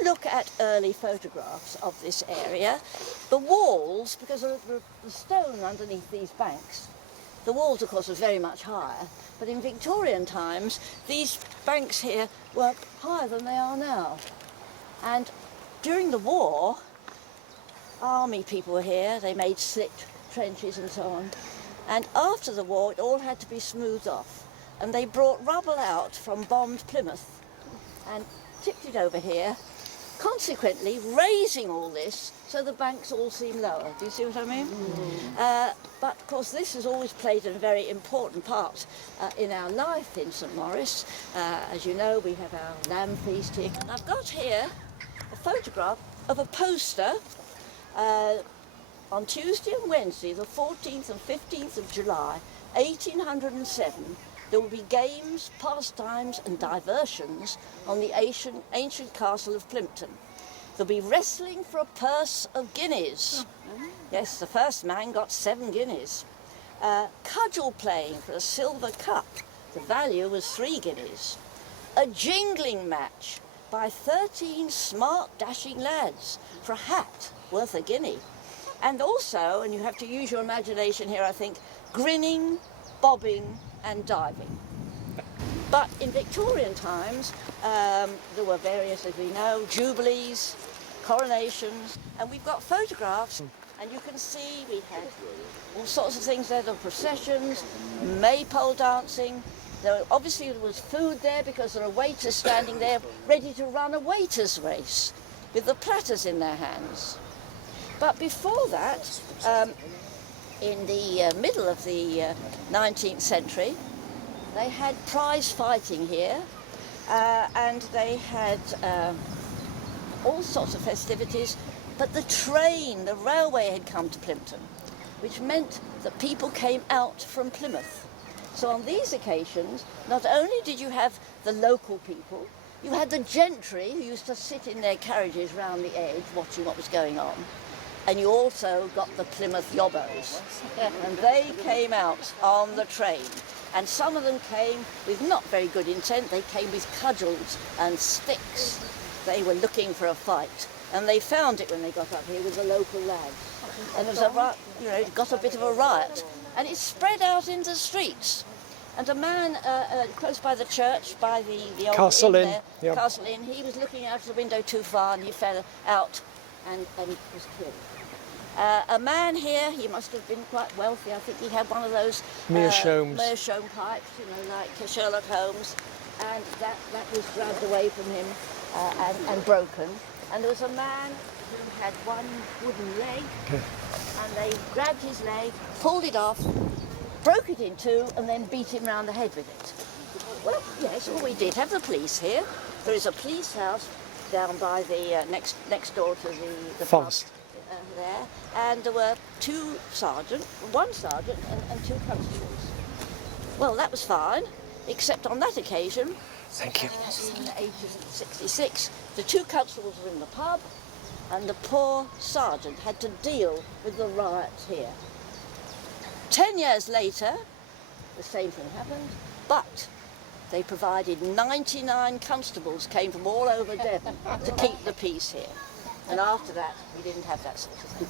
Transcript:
you look at early photographs of this area, the walls, because of the stone underneath these banks, the walls, of course, were very much higher, but in Victorian times, these banks here were higher than they are now. And during the war, army people were here, they made slit trenches and so on. And after the war, it all had to be smoothed off. And they brought rubble out from bombed Plymouth and tipped it over here, consequently raising all this so the banks all seem lower. Do you see what I mean? But of course this has always played a very important part in our life in St Maurice. As you know, we have our lamb feast here. And I've got here a photograph of a poster on Tuesday and Wednesday, the 14th and 15th of July, 1807. There will be games, pastimes and diversions on the ancient castle of Plympton. There'll be wrestling for a purse of guineas. Yes, the first man got 7 guineas. Cudgel playing for a silver cup. The value was 3 guineas. A jingling match by 13 smart dashing lads for a hat worth a guinea. And also, and you have to use your imagination here, I think, grinning, bobbing and diving. But in Victorian times, there were various, as we know, jubilees, coronations, and we've got photographs, and you can see we had all sorts of things there, the processions, maypole dancing. Obviously there was food there because there are waiters standing there ready to run a waiters' race with the platters in their hands. But before that, in the middle of the 19th century, they had prize fighting here, and they had all sorts of festivities, but the railway had come to Plympton, which meant that people came out from Plymouth. So on these occasions, not only did you have the local people, you had the gentry who used to sit in their carriages round the edge watching what was going on. And you also got the Plymouth yobbos, and they came out on the train. And some of them came with not very good intent. They came with cudgels and sticks. They were looking for a fight, and they found it when they got up here with the local lads. And it was it got a bit of a riot, and it spread out into the streets. And a man close by the church, by the old Castle inn Inn, there, yep. Castle Inn, he was looking out of the window too far, and he fell out and was killed. A man here, he must have been quite wealthy. I think he had one of those meerschaums pipes, like Sherlock Holmes, and that was dragged away from him and broken. And there was a man who had one wooden leg, and they grabbed his leg, pulled it off, broke it in two, and then beat him round the head with it. Well, yes, well, we did have the police here. There is a police house down by the next door to the forest there, and there were one sergeant and 2 constables. Well, that was fine, except on that occasion, Thank you. in 1866, the 2 constables were in the pub, and the poor sergeant had to deal with the riots here. 10 years later, the same thing happened, but they provided 99 constables came from all over Devon to keep the peace here. And after that, we didn't have that sort of thing.